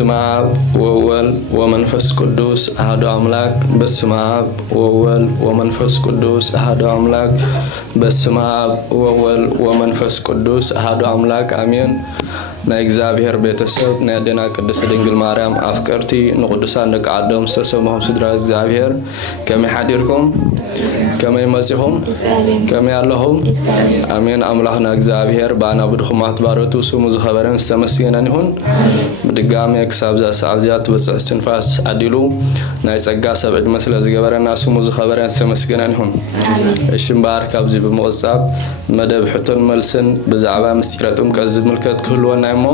በስመ አብ ወወልድ ወመንፈስ ቅዱስ አሐዱ አምላክ። በስመ አብ ወወልድ ወመንፈስ ቅዱስ አሐዱ አምላክ። በስመ አብ ወወልድ ወመንፈስ ቅዱስ አሐዱ አምላክ አሜን። ናይ እግዚአብሔር ቤተሰብ ናይ አዴና ቅድስት ድንግል ማርያም አፍቀርቲ ንቅዱሳን ደቂ ዓዶም ዝተሰማሁም ስድራ እግዚአብሔር ከመይ ሓዲርኩም ከመይ መጺኹም ከመይ ኣለኹም አሜን። አምላኽና እግዚአብሔር ባና ብድኹማት ባረቱ ስሙ ዝኸበረን ዝተመስገነን ይሁን። ብድጋሜ ክሳብ ሰዓት ትበጽሕ እስትንፋስ አዲሉ ናይ ጸጋ ሰብ ዕድመ ስለ ዝገበረና ስሙ ዝኸበረን ዝተመስገነን ይሁን። እሺ እምበር ካብዚ ብምቕጻብ መደብ ሕቶን መልስን ብዛዕባ ምስጢረ ጥምቀት ዝምልከት ክህልወና እሞ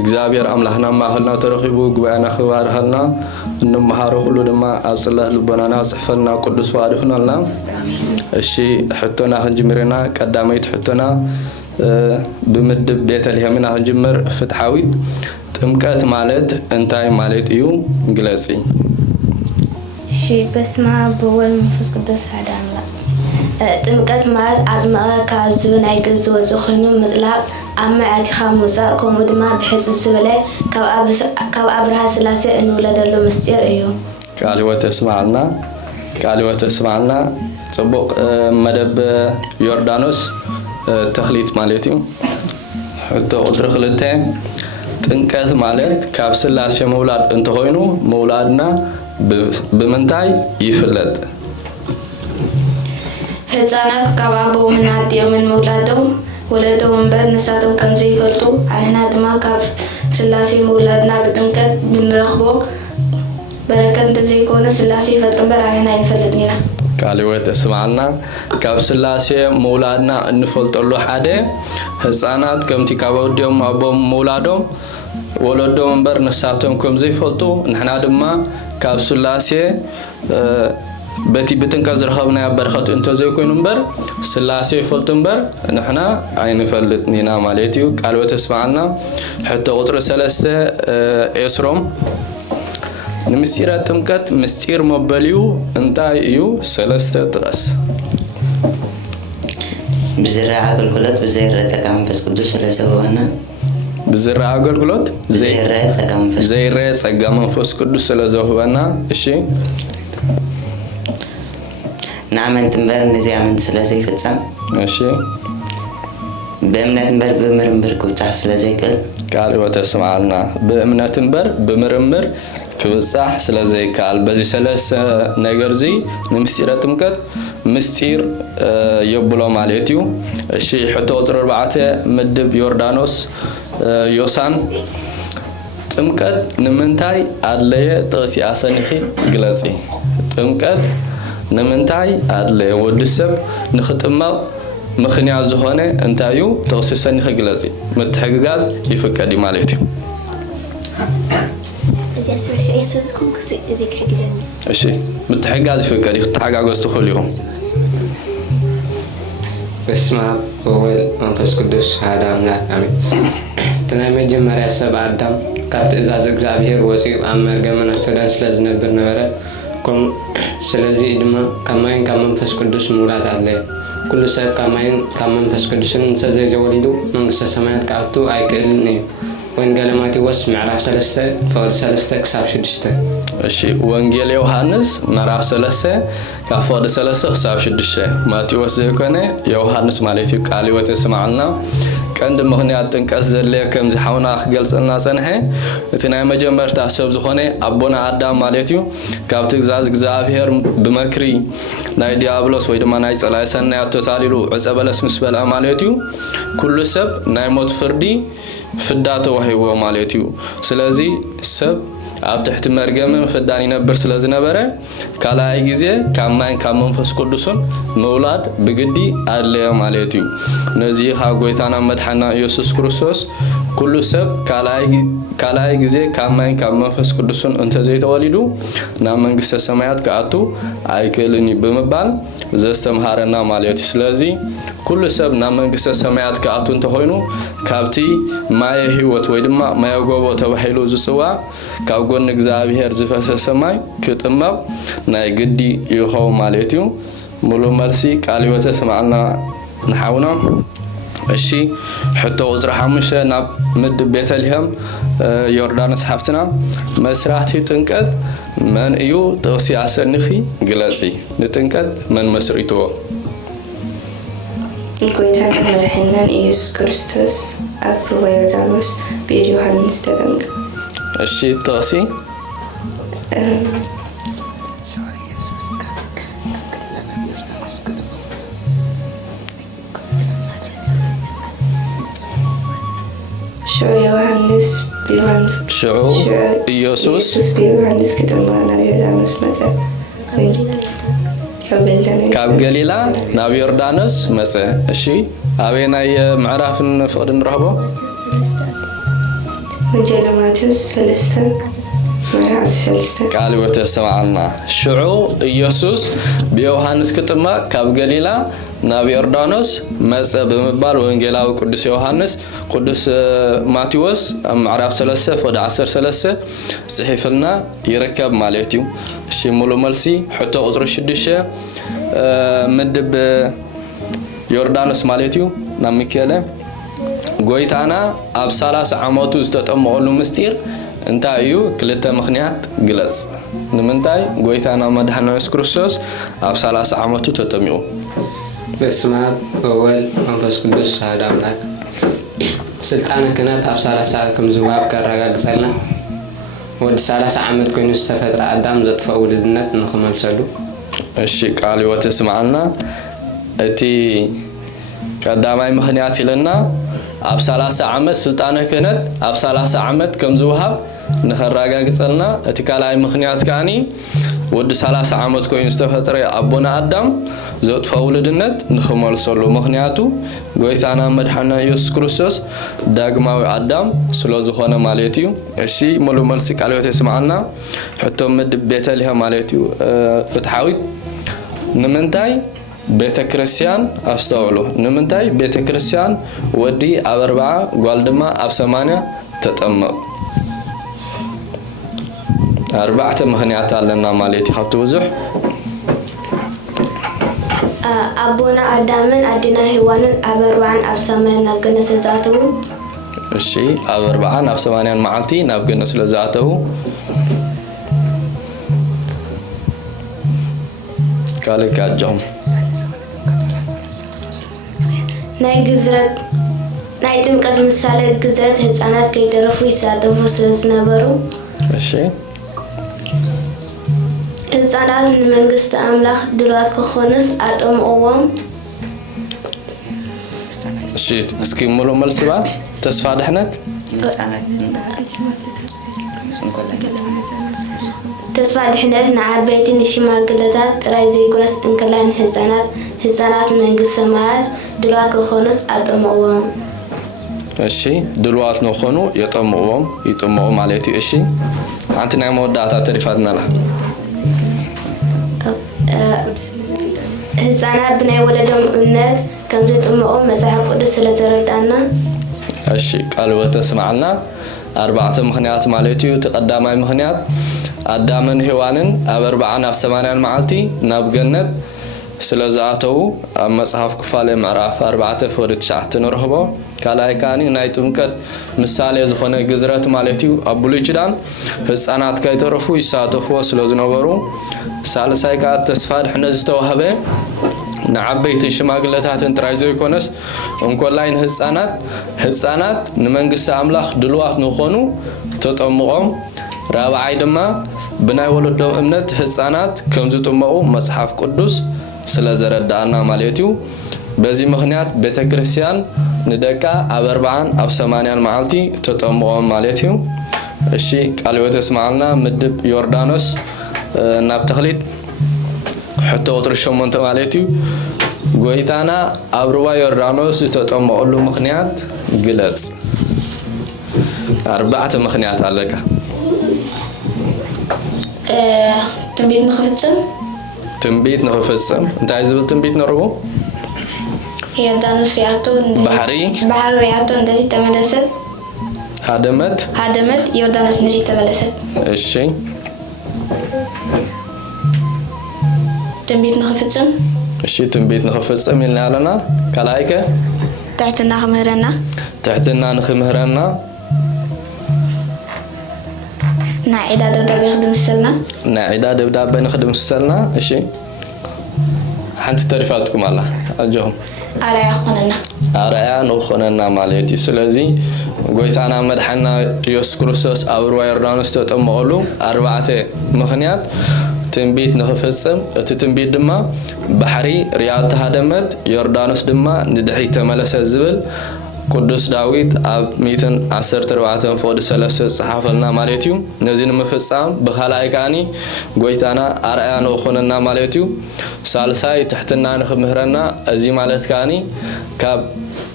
እግዚአብሔር አምላኽና ማኸልና ተረኺቡ ጉባኤና ክባርሃልና እንመሃሮ ሁሉ ድማ ኣብ ጽላህ ልቦናና ጽሕፈልና ቅዱስ ዋድኹናልና። እሺ ሕቶና ክንጅምርና ቀዳመይት ሕቶና ብምድብ ቤተልሔምና ክንጅምር ፍትሓዊት ጥምቀት ማለት እንታይ ማለት እዩ ግለጺ። እሺ በስመ አብ ወወልድ ወመንፈስ ቅዱስ አሐዱ አምላክ። ጥምቀት ማለት ዓጽምቐ ካብ ዝብናይ ገዝ ዝወፅእ ኮይኑ ምጽላቕ ኣብ መዓቲኻ ምውፃእ ከምኡ ድማ ብሕፅፅ ዝበለ ካብ ኣብርሃ ስላሴ እንውለደሉ ምስጢር እዩ። ቃልወት ተስማዕልና ጽቡቕ መደብ ዮርዳኖስ ተኽሊት ማለት እዩ። ሕቶ ቁፅሪ 2 ጥምቀት ማለት ካብ ስላሴ መውላድ እንተኾይኑ መውላድና ብምንታይ ይፍለጥ? ህፃናት ካብ ኣቦምን ኣዴኦምን መውላዶም ወለዶም እምበር ንሳቶም ከም ዘይፈልጡ ኣነና ድማ ካብ ስላሴ መውላድና ብጥምቀት ብንረኽቦ በረከት እንተዘይኮነ ስላሴ ይፈልጡ እምበር ኣነና ይንፈልጥን ኢና። ቃልወት ተስማዕልና ካብ ስላሴ መውላድና እንፈልጠሉ ሓደ ህፃናት ከምቲ ካብ ኣዴኦም ኣቦም መውላዶም ወለዶም እምበር ንሳቶም ከም ዘይፈልጡ ንሕና ድማ ካብ ስላሴ በቲ ብጥምቀት ዝረኸብና በረኸት እንተዘይኮይኑ እምበር ስላሴ ይፈልጡ እምበር ንሕና ኣይንፈልጥን ኢና ማለት እዩ። ቃልወት ተስማዕልና ሕቶ ቁፅሪ 3 ኤስሮም ንምስጢረ ጥምቀት ምስጢር መበልዩ እንታይ እዩ? 3 ጥቀስ። ብዝረአ አገልግሎት ብዘይረአ ጸጋ መንፈስ ቅዱስ ስለዘወና ብዝረአ አገልግሎት ዘይረአ ጸጋ መንፈስ ቅዱስ ስለዘወና። እሺ ንኣመንቲ እምበር ነዚ ኣመንቲ ስለዘይፍጸም እሺ ብእምነት እምበር ብምርምር ክብጻሕ ስለዘይክእል ቃልወት ተስማዕልና ብእምነት እምበር ብምርምር ክብጻሕ ስለዘይከኣል በዚ 3 ነገር እዚ ንምስጢረ ጥምቀት ምስጢር የብሎ ማለት እዩ። እሺ ሕቶ ቁፅሪ 4 ምድብ ዮርዳኖስ ዮሳን ጥምቀት ንምንታይ ኣድለየ ጥቕሲ ኣሰኒኺ ግለጺ። ጥምቀት ንምንታይ ኣድለየ ወዲ ሰብ ንኽጥመቕ ምኽንያት ዝኾነ እንታይ እዩ? ጥቕሲ ሰኒኺ ግለጺ። ምትሕግጋዝ ይፍቀድ ማለት እዩ። እሺ ምትሕግጋዝ ይፍቀድ ክትሓጋገዝ ትኽእሉ ኢኹም። በስመ አብ ወወልድ ወመንፈስ ቅዱስ አሐዱ አምላክ አሜን። እቲ ናይ መጀመርያ ሰብ ኣዳም ካብ ትእዛዝ እግዚአብሔር ወፂኡ ኣብ መርገመ ፈዳን ስለዝነብር ነበረ። ስለዚ ድማ ካብ ማይን ካብ መንፈስ ቅዱስ ምውላድ ኣለየ። ኩሉ ሰብ ካብ ማይን ካብ መንፈስ ቅዱስን እንተዘይዘወሊዱ መንግስተ ሰማያት ክኣቱ ኣይክእልን እዩ። ወንጌል ማቴዎስ ምዕራፍ 3 ፍቅዲ 3 ክሳብ 6። እሺ ወንጌል ዮሐንስ ምዕራፍ 3 ካብ ፍቅዲ 3 ክሳብ 6 ማቴዎስ ዘይኮነ ዮሐንስ ማለት እዩ። ቃልወት ተስማዕልና ቀንዲ ምኽንያት ጥምቀት ዘለየ ከም ዝሓውና ክገልጽልና ጸንሐ እቲ ናይ መጀመርታ ሰብ ዝኾነ ኣቦና ኣዳም ማለት እዩ። ካብ ትእዛዝ እግዚአብሔር ብመክሪ ናይ ዲያብሎስ ወይ ድማ ናይ ጸላኢ ሰናያት ተታሊሉ ዕፀ በለስ ምስ በልዐ ማለት እዩ ኩሉ ሰብ ናይ ሞት ፍርዲ ፍዳ ተዋሂቦ ማለት እዩ። ስለዚ ሰብ ኣብ ትሕቲ መርገምን ፍዳን ይነብር ስለዝነበረ ካልኣይ ግዜ ካብ ማይን ካብ መንፈስ ቅዱስን ምውላድ ብግዲ ኣድለየ ማለት እዩ። ነዚ ካብ ጎይታና መድሓና ኢየሱስ ክርስቶስ ኩሉ ሰብ ካልኣይ ግዜ ካብ ማይን ካብ መንፈስ ቅዱስን እንተዘይተወሊዱ ናብ መንግስተ ሰማያት ክኣቱ ኣይክእልን ብምባል ዘስተምሃረና ማለት እዩ። ስለዚ ኩሉ ሰብ ናብ መንግስተ ሰማያት ክኣቱ እንተኾይኑ ካብቲ ማየ ህይወት ወይ ድማ ማየ ጎቦ ተባሂሉ ዝፅዋዕ ካብ ጎኒ እግዚአብሔር ዝፈሰሰ ማይ ክጥመቕ ናይ ግዲ ይኸውን ማለት እዩ። ሙሉእ መልሲ ቃልወት ተስማዕልና ንሓውና እሺ ሕቶ ቁፅሪ 5 ናብ ምድብ ቤተልሔም ዮርዳኖስ ሓፍትና መስራቲ ጥንቀት መን እዩ ጥቕሲ ኣሰኒኺ ግለጺ ንጥንቀት መን መስሪትዎ ጎይታና መድሕናን ኢየሱስ ክርስቶስ ኣብ ሩባ ዮርዳኖስ ብኢድ ዮሃንስ ተጠምቀ እሺ ጥቕሲ ሽዑ ኢየሱስ ብዮሃንስ ክጥምቀ ናብ ዮርዳኖስ መፀ ካብ ገሊላ ናብ ዮርዳኖስ መፀ እሺ ኣበየናይ ምዕራፍን ፍቕዲ ንረኽቦ ወንጌል ማቴዎስ 3:13 ቃል ወተሰማዓልና ሽዑ ኢየሱስ ብዮሃንስ ክጥምቅ ካብ ገሊላ ናብ ዮርዳኖስ መፀ ብምባል ወንጌላዊ ቅዱስ ዮሃንስ ቅዱስ ማቴዎስ ምዕራፍ 3 ፍቕዲ 13 ጽሒፍልና ይርከብ ማለት እዩ እሺ ሙሉእ መልሲ ሕቶ ቁፅሪ 6 ምድብ ዮርዳኖስ ማለት እዩ ናብ ሚካኤል ጎይታና ኣብ 30 ዓመቱ ዝተጠመቐሉ ምስጢር እንታይ እዩ ክልተ ምኽንያት ግለጽ ንምንታይ ጎይታና መድኃኒትና ኢየሱስ ክርስቶስ ኣብ 30 ዓመቱ ተጠሚቑ በስመ አብ ወወልድ ወመንፈስ ቅዱስ አሐዱ አምላክ ስልጣነ ክህነት ኣብ 30 ከም ዝዋሃብ ከረጋግጸልና ወዲ 30 ዓመት ኮይኑ ዝተፈጥረ ኣዳም ዘጥፍኦ ውልድነት ንኽመልሰሉ እሺ ቃል ወተስማዓልና እቲ ቀዳማይ ምኽንያት ኢለና ኣብ 30 ዓመት ስልጣነ ክህነት ኣብ 30 ዓመት ከም ዝዋሃብ ንኸረጋግጸልና እቲ ካልኣይ ምኽንያት ከዓኒ ወዲ 30 ዓመት ኮይኑ ዝተፈጥረ ኣቦና ኣዳም ዘጥፍኦ ውልድነት ንኽመልሰሉ ምኽንያቱ ጎይታና መድኃኒትና ኢየሱስ ክርስቶስ ዳግማዊ ኣዳም ስለ ዝኾነ ማለት እዩ እሺ ሙሉእ መልሲ ቃል ወተስማዓልና ሕቶ ምድብ ቤተልሔም ማለት እዩ ፍትሓዊት ንምንታይ ቤተ ክርስቲያን ኣስተውዕሉ ንምንታይ ቤተ ክርስቲያን ወዲ ኣብ 40 ጓል ድማ ኣብ 80 ተጠመቕ 4 ምኽንያት ኣለና ማለት እዩ ካብቲ ብዙሕ ኣቦና ኣዳምን ኣዴና ሔዋንን ኣብ 40 ኣብ 80 ናብ ገነት ዝኣተዉ እሺ ኣብ 40 ኣብ 80 መዓልቲ ናብ ገነት ስለ ዝኣተዉ ካልእ ካጆም ናይ ግዝረት ናይ ጥምቀት ምሳሌ ግዝረት ህፃናት ከይደረፉ ይሳተፉ ስለዝነበሩ እሺ ህፃናት ንመንግስቲ ኣምላኽ ድልዋት ክኾኑስ ኣጠምቕዎም እሺ እስኪ ሙሉእ መልሲ ባ ተስፋ ድሕነት ተስፋ ድሕነት ንዓበይቲ ንሽማግለታት ጥራይ ዘይኮነስ እንከላይ ህፃናት መንግስቲ ሰማያት ድልዋት ክኾኑስ ኣጠምቕዎም እሺ ድልዋት ንኾኑ የጠምቕዎም ይጥምቑ ማለት እዩ እሺ ሓንቲ ናይ መወዳእታ ተሪፋትናላ ህፃናት ብናይ ወለዶም እምነት ከም ዝጥምቑ መጽሓፍ ቅዱስ ስለ ዘረዳእና እሺ ቃል ወተስማዓልና 4 ምኽንያት ማለት እዩ ተቀዳማይ ምኽንያት ኣዳምን ሔዋንን ኣብ 40 ኣብ 80 መዓልቲ ናብ ገነት ስለ ዝኣተዉ ኣብ መጽሓፍ ክፋለ ምዕራፍ 4 ፍቕዲ 9 ንረኽቦ ካልኣይ ከዓኒ ናይ ጥምቀት ምሳሌ ዝኾነ ግዝረት ማለት እዩ ኣብ ብሉይ ኪዳን ህፃናት ከይተረፉ ይሳተፍዎ ስለ ዝነበሩ ሳልሳይ ከዓ ተስፋ ድሕነት ዝተዋህበ ንዓበይቲ ሽማግለታትን ጥራይ ዘይኮነስ እንኮላይ ንህፃናት ንመንግስቲ ኣምላኽ ድልዋት ንኾኑ ተጠምቖም ራብዓይ ድማ ብናይ ወለዶም እምነት ህፃናት ከም ዝጥመቑ መጽሓፍ ቅዱስ ስለ ዘረዳእና ማለት እዩ በዚ ምኽንያት ቤተ ክርስቲያን ንደቃ ኣብ 40 ኣብ 80 መዓልቲ ተጠምቖም ማለት እዩ እሺ ቃል ወተስማዓልና ምድብ ዮርዳኖስ ናብ ተኽሊት ሕቶ ቁጥሪ 8 ማለት እዩ ጎይታና ኣብ ሩባ ዮርዳኖስ ዝተጠመቐሉ ምኽንያት ግለጽ 4 ምኽንያት ኣለካ ትንቢት ንኽፍጽም እንታይ ዝብል ትንቢት ነርቡ ዮርዳኖስ ሪኣቶ ባሕሪ ሪኣቶ እንደዚ ተመለሰት ሃደመት ዮርዳኖስ እንደዚ ተመለሰት እሺ ትንቢት ንኽፍጽም እሺ ትንቢት ንኽፍጽም ኢልና ኣለና ካልኣይከ تحتنا خمهرنا نخمهرنا نعيدا دبدابة يخدم السلنا نعيدا دبدابة نخدم السلنا إشي حنت تعرفاتكم الله أجهم أرأي نخوننا ماليتي سلازي قويت أنا مدحنا يوسف كريستوس أو رواي يردانوس تتمقلو 4 مخنيات تنبيت نخفصم تتنبيت دما بحري رياض تهدمت يردانوس دما ندحي تملس الزبل قدس داويد أب 114 فود 3 صحافلنا مالتيو نزين مفصام بخلاي كاني قويت أنا أرأي نخوننا مالتيو سالساي تحتنا نخمهرنا أزي مالت كاني كاب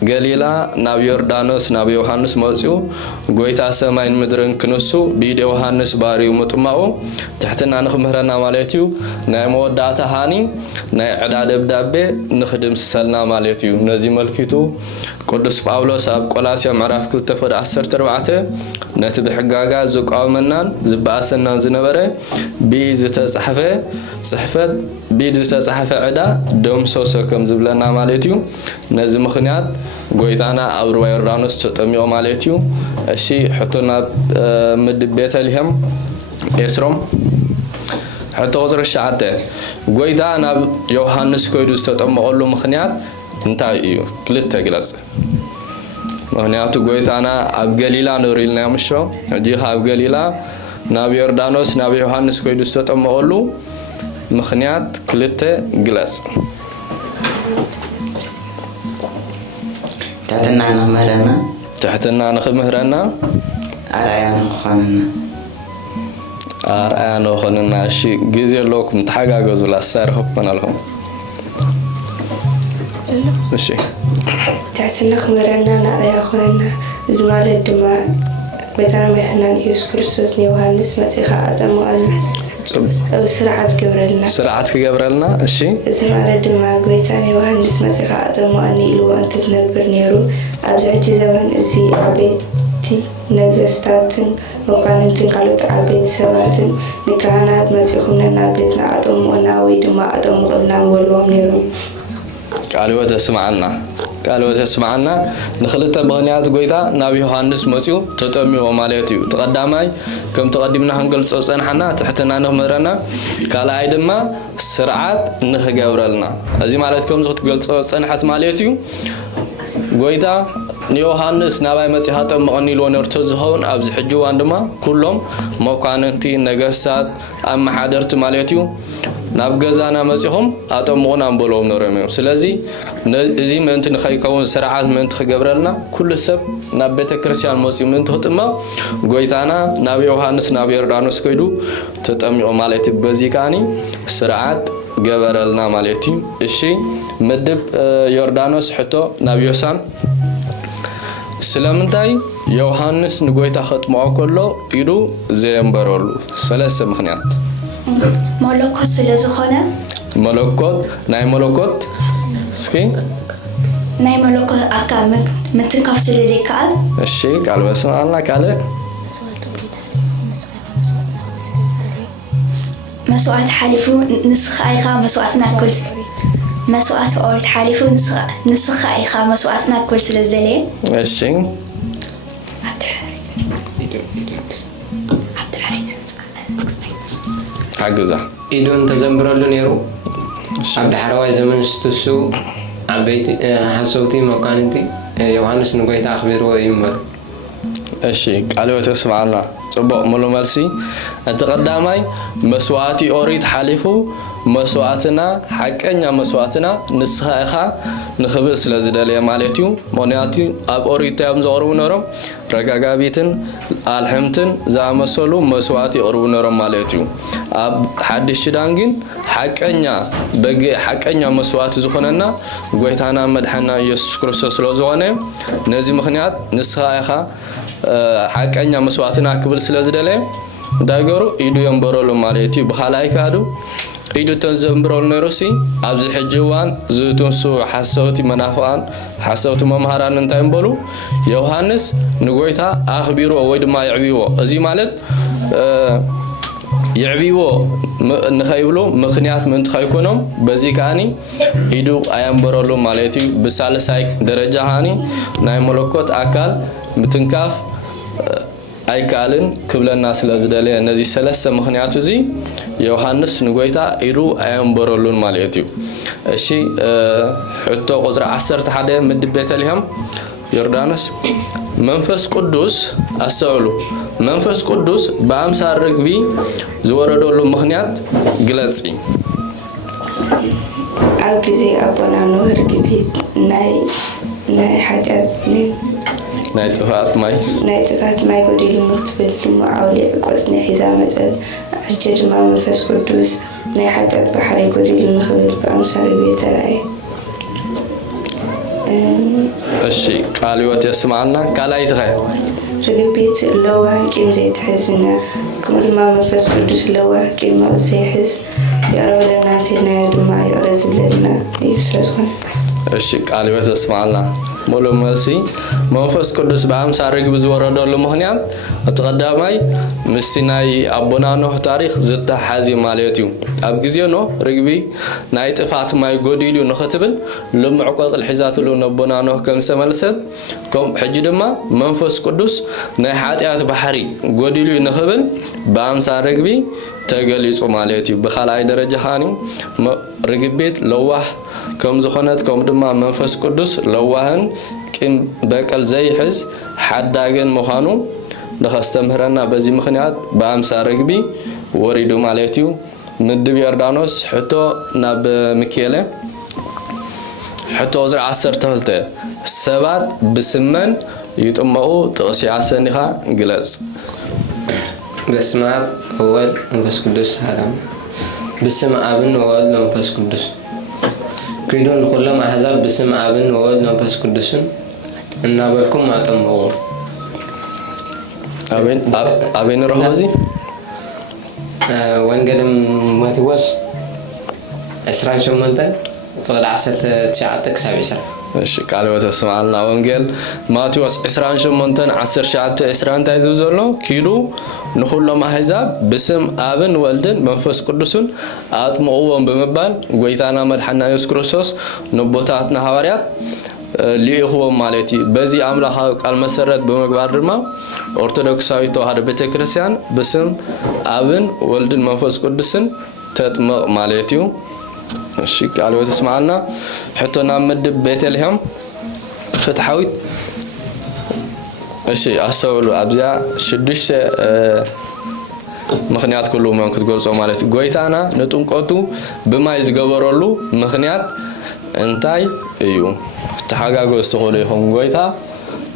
ገሊላ ናብ ዮርዳኖስ ናብ ዮሐንስ መጽኡ ጎይታ ሰማይን ምድርን ክነሱ ቢድ ዮሐንስ ባሪው መጥማኡ ትሕትና ንኽምህረና ማለት እዩ ናይ መወዳእታ ሃኒ ናይ ዕዳ ደብዳቤ ንኽድም ሰልና ማለት እዩ ነዚ መልኪቱ ቅዱስ ጳውሎስ ኣብ ቆላስያ ምዕራፍ 2:14 ነቲ ብሕጋጋ ዝቃወመናን ዝበኣሰናን ዝነበረ ቢድ ዝተጻሕፈ ጽሕፈት ቢድ ዝተጻሕፈ ዕዳ ደምሶሶ ከም ዝብለና ማለት እዩ ነዚ ምኽንያት ጎይታና ኣብ ሩባ ዮርዳኖስ ተጠሚኦ ማለት እዩ እሺ ሕቶና ምድብ ቤተልሔም ኤስሮም ሕቶ ቁጥር 9 ጎይታ ናብ ዮሐንስ ኮይዱ ዝተጠመቀሉ ምኽንያት እንታይ እዩ ክልተ ግለጽ ምኽንያቱ ጎይታና ኣብ ገሊላ ንሪልና ምሾ እጂ ኣብ ገሊላ ናብ ዮርዳኖስ ናብ ዮሐንስ ኮይዱ ዝተጠመቀሉ ምኽንያት ክልተ ግለጽ تحتنا نخمهرنا أرأي نخوننا شيء جزير لكم تحققوا ولا سارهم من لهم ماشي تحتنا خمهرنا أرأي خوننا زمال الدماء بيتنا محنا يسوع كريستوس يوحنس مسيح آدم وألم سرعت كجبرلنا إشي زمان الدماء بيتنا يوحنس مسيح آدم وأني لو أنت تنبر نيرو أبزعج زمان زي عبيتي نجستاتن وقانتن قالوا تعبيت سواتن لكهنات مسيحهم لنا بيتنا آدم وناوي دماء آدم وقلنا ولوم نيرو قالوا تسمعنا نخلت بغنيات قويتا نبي يوحنس مسيو تتمي وماليتيو تقدماي كم تقدمنا هنقول صوصنا حنا تحتنا نمرنا قال أيدما سرعات نخجبرلنا أزي مالتكم زوت قلت صوصنا حت ماليتيو قويتا يوحنس نبي مسيح تمغني لون ارتزهون أبز حجو عندما كلهم مقاننتي نجسات أما حضرت ماليتيو نابجزانا مسيحهم أتمون عم بلوم نرميهم سلازي إذا ما أنت نخيكون سرعات ما أنت خجبرلنا كل سب نبيت كريستيان مسيح من تهتما قويتانا نبي يوحنس نبي يردانوس كيدو تتأمي مالتي بزيكاني سرعات جبرلنا مالتي الشيء مدب يردانوس حتى نبي يوسان سلامتاي يوحنس نقويتا ختمه كله يدو زيمبرولو ثلاثة مخنيات ملوكوت سلازخونه ملوكوت ناي ملوكوت سكين ناي ملوكوت أكمل متن كف سلازي قال الشيء قال بس الله قال مسوعات حلفو نسخ أيها مسوعاتنا كل مسوعات أورد حلفو نسخ أيها مسوعاتنا كل سلازلي الشيء حجزة إيدون تزمبرلو نيرو عبد حرواي زمن استسو عبيتي حسوتي مكانتي يوحنس نقويت أخبر ويمر الشيء قالوا تسمع الله صبوا ملو مرسي أنت قدامي مسواتي أوريد حلفو مسواتنا حقنا مسواتنا نسخة نخبز لزدالية مالتيو مونياتي أب أوريد تام زورو نورم رجاجا بيتن الحمتن زامسولو مسواتي أورو نورم مالتيو أب حد الشدانجين حقنا بقى حقنا مسوات زخننا قويتنا مدحنا يسوع كريستوس لزوانه نزي مخنيات نسخة حقنا مسواتنا قبل سلازدالية دايقرو إيدو ينبرولو مالتيو بخالاي كادو إيدو تنزمبرول نيروسي أبز حجوان زيتونسو حسوتي منافعان حسوتي ممهران انتاين بولو يوحنس نقويتا أخبيرو ويد ما يعبيو أزي مالت يعبيو نخيبلو مخنيات من تخيكونهم بزي كاني إيدو أيام برولو مالتي بسالساي درجة هاني ناي ملكوت أكل متنكاف أي كالن قبل الناس لازدالي نزي سلسة مخنياتو زي يوحنس نقويتا إيدو أيام برولو مالتي الشي حتى قزر عسر تحدي مد بيت الهم يردانس منفس قدوس أسألو منفس قدوس بأمسار رقبي زوردو له مخنيات جلسي أو كذي أبونا نور رقبيت ناي حاجات ناي تفات ماي قولي المرتبط لما عولي قوتني حزامة أشجر ما منفس قدوس ناي حاجات بحري قولي المخبر بأمسار رقبيت رأي الشي قال يوت يسمعنا قال أي تغير رقبيت اللوها كيم زي تحزنا كمال ما منفس قدوس اللوها كيم زي حز يقرب لنا تينا يدوما يقرز لنا يسرزون الشي قال يوت يسمعنا مولو مسي منفس قدوس بأمسار رقب زوردو له مخنيات أتقدامي مستناي أبونا نوح تاريخ زدت حازي ماليتيو أبجزيو نو رقبي ناي تفات ماي قديلو نختبل لما عقوق الحزات له نبونا نوح كم سملسل كم حجدما منفس قدوس ناي حاتيات بحري قديلو نخبل بأمسار رقبي تقليصو ماليتيو بخلاي درجة هاني رقبيت لوح كم زخنت كم دما منفس قدوس لوهن كم بقل زي حز حداغن مخانو دخستمهرنا بزي مخنيات بأمسار رقبي وريدو ماليتيو ندب يردانوس حتى ناب مكيلة حتى وزر عصر تهلته سبات بسمن يتمقو تغسي عسنها جلس بسم أب أول منفس قدوس حرام بسم أبن وأول منفس قدوس كيدون كلهم أحزاب بسم أبن وأول منفس قدوس النابلكم ما تمغوا أبين روح بزي وانقلم ماتيوس 28 فقد 19 سابع እሺ ቃል ወተስማልና ወንጌል ማቴዎስ 28 10 ሻዓተ 20 ታይዙዘሎ ኪዱ ንኹሎም አሕዛብ በስም አብን ወልድን መንፈስ ቅዱስን አጥምቁዎም በመባል ጎይታና መድኃኒትና ኢየሱስ ክርስቶስ ንቦታትና ሐዋርያት ሊእኹዎም ማለት እዩ በዚ አምላኻዊ ቃል መሰረት በመግባር ድማ ኦርቶዶክሳዊት ተዋህዶ ቤተክርስቲያን በስም አብን ወልድን መንፈስ ቅዱስን ተጥምቅ ማለት እዩ እሺ ቃል ወተስማልና حتى مدب بيت الهم فتحويت እሺ አስተውሉ አብዚያ ሽድሽ ምክንያት ኩሉ ማን ክትገልጾ ማለት ጎይታና ንጥንቆቱ በማይ ዝገበረሉ ምክንያት እንታይ እዩ ተሓጋጎ ዝተሆነ ይኹን ጎይታ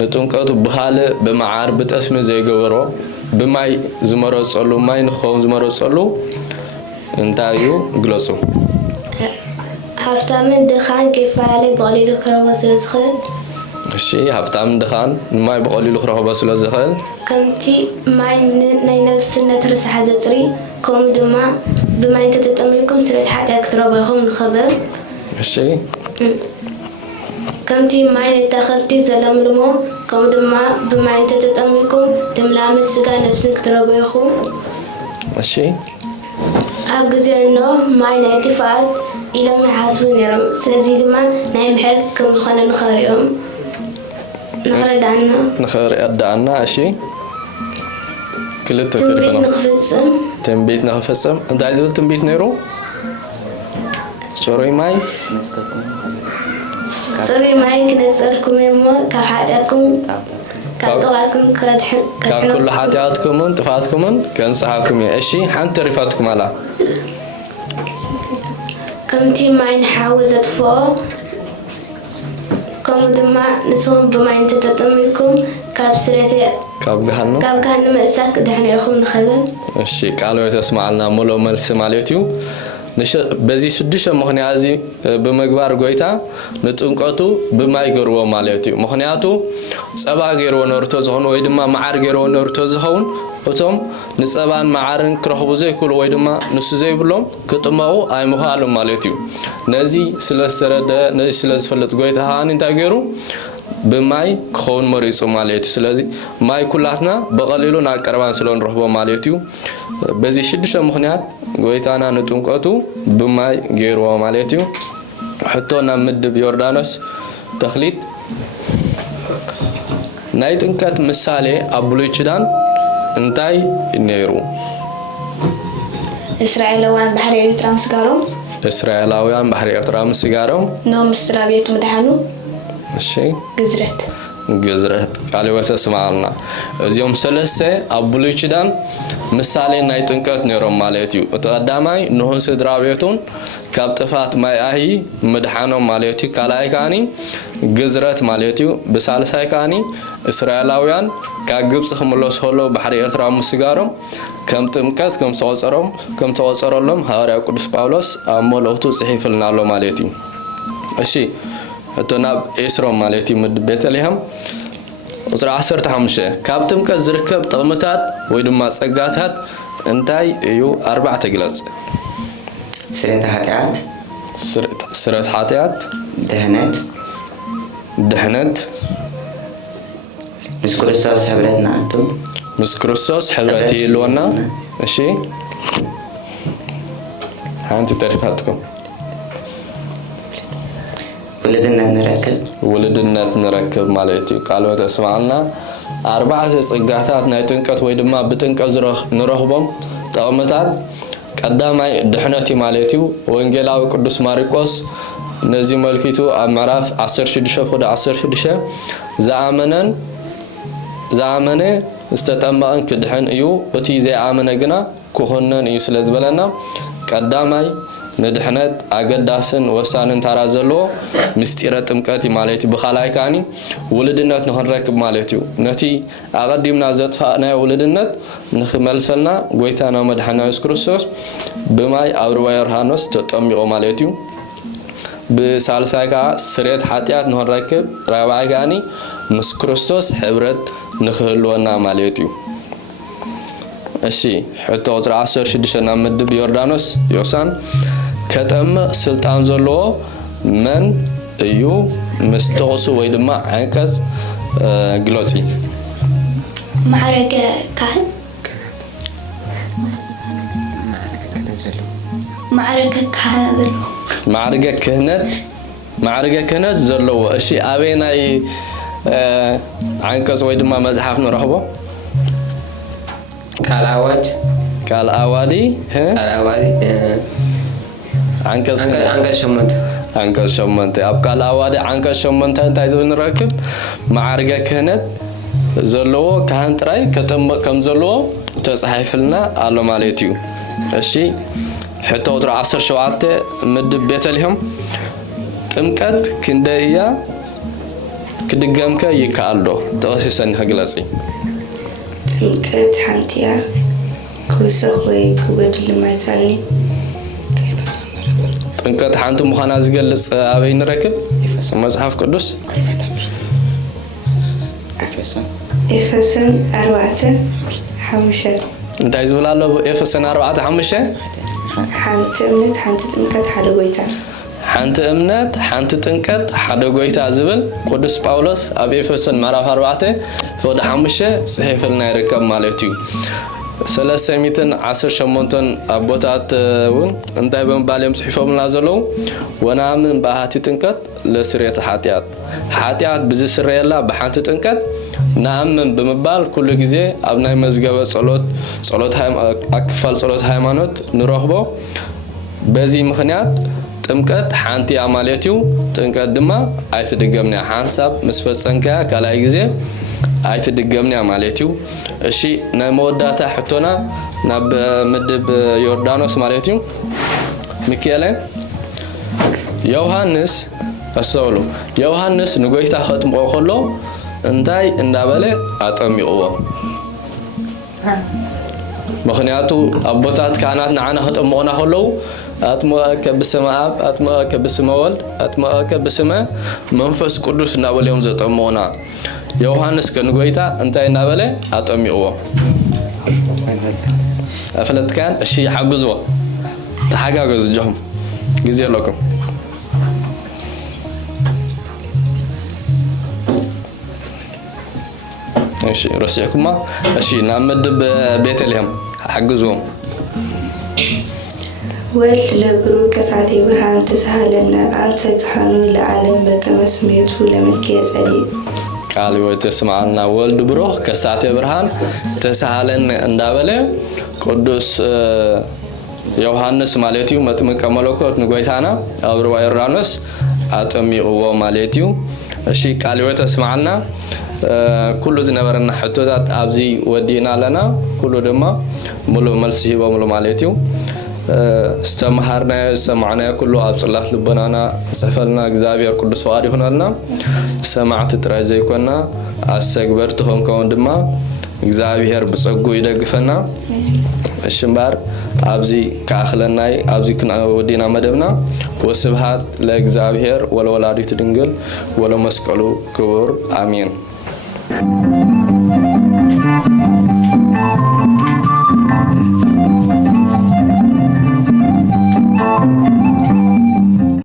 ንጥንቆቱ በኻለ በመዓር በጠስመ ዘይገበሮ በማይ ዝመረጸሉ ማይ ንኾን ዝመረጸሉ እንታይ እዩ ግለጹ هفتامن دخان كيف علي بقليل خرابة سلزخل الشيء هفتامن دخان ماي بقليل خرابة سلزخل كمتي ماي ناي نفس النترس حزتري كم دما بما انت تتأملكم سرت حتى اكترابيهم الخبر الشيء كمتي ماي نتخلتي زلم رمو كم دما بما انت تتأملكم دملامس سكا نفس اكترابيهم الشيء أبغى إنه ماي ناتفات إلى ما حاسبين يرم سلزي لما نايم حرك كم خلنا نخاريهم نخرج عنا نخرج عنا أشي كل تنبيت نخفسم تنبيت نخفسم أنت عايز تقول تنبيت نيرو سوري ماي سوري ماي كنا نسألكم يوم كحياتكم كطوعاتكم كل حياتكم تفاتكم كنصحكم يا أشي حنت رفاتكم على كمتي معي نحاوزت فوق كم دماء نسون بما انت تتميكم كابسرتي كاب جهنم مساك دحنا يخون خبر الشيء قالوا تسمع لنا مولو ملس ماليتيو بزي سدش مخنيازي بمغبار غويتا نطنقطو بماي غرو ماليتيو مخنياتو صبا غيرو نورتو زهون ወይ ድማ ማዓር غيرو نورتو زهون እቶም ንጸባን ማዓርን ክረኽቡ ዘይክሉ ወይ ድማ ንሱ ዘይብሎም ክጥመቑ ኣይምኻሎም ማለት እዩ ነዚ ስለዝተረደ ነዚ ስለዝፈለጥ ጎይታ ሃኒ እንታይ ገይሩ ብማይ ክኸውን መሪጹ ማለት እዩ ስለዚ ማይ ኩላትና በቀሊሉ ናብ ቀረባን ስለንረኽቦ ማለት እዩ በዚህ 6 ምክንያት ጎይታና ንጥምቀቱ ብማይ ገይርዎ ማለት እዩ ሕቶና ምድብ ዮርዳኖስ ተኽሊት ናይ ጥምቀት ምሳሌ ኣብ ብሉይ ኪዳን እንታይ ነይሩ? እስራኤላውያን ባሕሪ ኤርትራ ምስጋሮም እስራኤላውያን ባሕሪ ኤርትራ ምስጋሮም ኖም ምስራ ቤቱ ምድሓኑ እሺ ግዝረት ቃል ወተስማዓልና እዚኦም ሰለስተ ኣብ ብሉይ ኪዳን ምሳሌ ናይ ጥምቀት ነይሮም ማለት እዩ ተቀዳማይ ንሁን ስድራ ቤቱን ካብ ጥፋት ማይ ኣሂ ምድሓኖም ማለት እዩ ካልኣይ ካኒ ግዝረት ማለት እዩ ብሳልሳይ ካኒ እስራኤላውያን ካብ ግብጽ ክምለሱ ከለዉ ባሕሪ ኤርትራ ምስጋሮም ከም ጥምቀት ከም ተቆፀረሎም ሐዋርያው ቅዱስ ጳውሎስ ኣብ መልእክቱ ጽሒፍልና ኣሎ ማለት እዩ እሺ እቶና ኤስሮም ማለት እዩ ምድብ ቤተልሔም ቁጥሪ 15 ካብ ጥምቀት ዝርከብ ጥቕምታት ወይ ድማ ጸጋታት እንታይ እዩ? 4 ግለጽ። ስርየት ኃጢአት ድህነት ምስ ክርስቶስ ሕብረት ናቱ ምስ ክርስቶስ ሕብረት ይልወና እሺ ሓንቲ ተሪፋትኩም ولدنات نركب مالتي قالوا تسمعنا 4 ጽጋታት ናይ ጥምቀት ወይ ድማ ብጥምቀት ንረኽቦም ጥቕምታት ቀዳማይ ድሕነት ማለት እዩ ወንጌላዊ ቅዱስ ማርቆስ ነዚ መልኪቱ ኣብ ምዕራፍ 16 ዝኣመነ ዝተጠመቐን ክድሕን እዩ እቲ ዘይኣመነ ግና ክኾነን እዩ ስለ ዝበለና ቀዳማይ ንድሕነት ኣገዳስን ወሳንን ታራ ዘለዎ ምስጢረ ጥምቀት ማለት እዩ ብኻልኣይ ካኒ ውልድነት ንኽንረክብ ማለት እዩ ነቲ ኣቐዲምና ዘጥፋእናዮ ውልድነት ንኽመልሰልና ጎይታና መድሓኒና ኢየሱስ ክርስቶስ ብማይ ኣብ ሩባ ዮርዳኖስ ተጠሚቖ ማለት እዩ ብሳልሳይ ከዓ ስርየት ኃጢአት ንኽንረክብ ራብዓይ ካኒ ምስ ክርስቶስ ሕብረት ንኽህልወና ማለት እዩ እሺ ሕቶ ቁጥሪ 16 ናብ ምድብ ዮርዳኖስ ዮሳን ከጠምቕ ስልጣን ዘለዎ መን እዩ? ምስ ጥቕሱ ወይ ድማ ዓንቀጽ ግሎጺ ማዕረገ ካህን ማዕረገ ክህነት ዘለዎ እሺ ኣበይ ናይ ዓንቀጽ ወይ ድማ መጽሓፍ ንረኽቦ? ቃል ኣዋዲ عنكس شمنت أبقى الأوادي عنكس شمنت أنت إذا بنركب معركة كهنت زلوا كهنت راي كم زلوا تصحيح لنا على مالتيو الشيء حتى وتر 10 شوات مد بيتلهم تمكت كندية كدقامك يكالو تأسيسا هجلسي تمكت حنتيا كوسخوي كودل ما يكالني ጥምቀት ሓንቲ ምዃና ዝገልጽ ኣበይ ንረክብ? መጽሓፍ ቅዱስ ኤፌሶን 4:5 እንታይ ዝብል ኣሎ? ኤፌሶን 4:5 ሓንቲ እምነት ሓንቲ ጥምቀት ሓደ ጎይታ ሓንቲ እምነት ሓንቲ ጥምቀት ሓደ ጎይታ ዝብል ቅዱስ ጳውሎስ ኣብ ኤፌሶን ምዕራፍ 4:5 ጽሒፍልና ይርከብ ማለት እዩ ሰለሰሚትን 18 ኣቦታት እውን እንታይ በመባልዮም ጽሒፎምና ዘለዉ ወናምን ባህቲ ጥምቀት ለስርየት ኃጢአት ብዝስረየላ ብሓንቲ ጥምቀት ናምን በመባል ኩሉ ግዜ ኣብ ናይ መዝገበ ጸሎት ኣክፋል ጸሎት ሃይማኖት ንረኽቦ በዚ ምኽንያት ጥምቀት ሓንቲ ማለት እዩ ጥምቀት ድማ ኣይትድገምና ሓንሳብ ምስ ፈጸንካ ካልኣይ ግዜ ኣይትድገምና ማለት እዩ እሺ ናይ መወዳእታ ሕቶና ናብ ምድብ ዮርዳኖስ ማለት እዩ ሚካኤል ዮሐንስ ኣስተውሉ ዮሐንስ ንጎይታ ኸጥምቆ ከሎ እንታይ እንዳበለ ኣጠሚቕዎ ምኽንያቱ ኣቦታት ካህናት ንዓና ኸጥምቑና ከለዉ ኣጥምቐከ ብስመ አብ ኣጥምቐከ ብስመ ወልድ ኣጥምቐከ ብስመ መንፈስ ቅዱስ እናበልዮም ዘጠምቑና ዮሐንስ ከንጎይታ እንታይ እናበለ ኣጠሚቕዎ ኣፍለጥካን እሺ ሓግዝዎ ተሓጋገዙ ጆም ግዜ ኣለኩም እሺ ረሲዕኩማ እሺ ናብ ምድብ ቤተልሔም حجزهم ولد لبروك كساتي برهان تسهلنا أنت كحنو لعالم بكما سميته لملكية صليب قال وتسمعنا ولد بروح كساتي برهان تسهلنا اندابله قدوس يوحنس مالتيو مطمق ملكوت نغويتانا ابروا يرانوس اطميقو مالتيو اشي قال وتسمعنا كل زنبرنا حتوات ابزي ودينا لنا كل دما ملو ملسي بملو مالتيو استمهرنا سمعنا كله ابصلات لبنانا سفلنا اغزابير قدوس فؤاد يሆናልና سمعت ترازي كنا اسغبرتهم كوندما اغزابير بصغو يدغفنا الشمبار ابزي كاخلناي ابزي كنا ودينا مدبنا وسبحات لاغزابير ولولاديت دنگل ولمسقلو كبر امين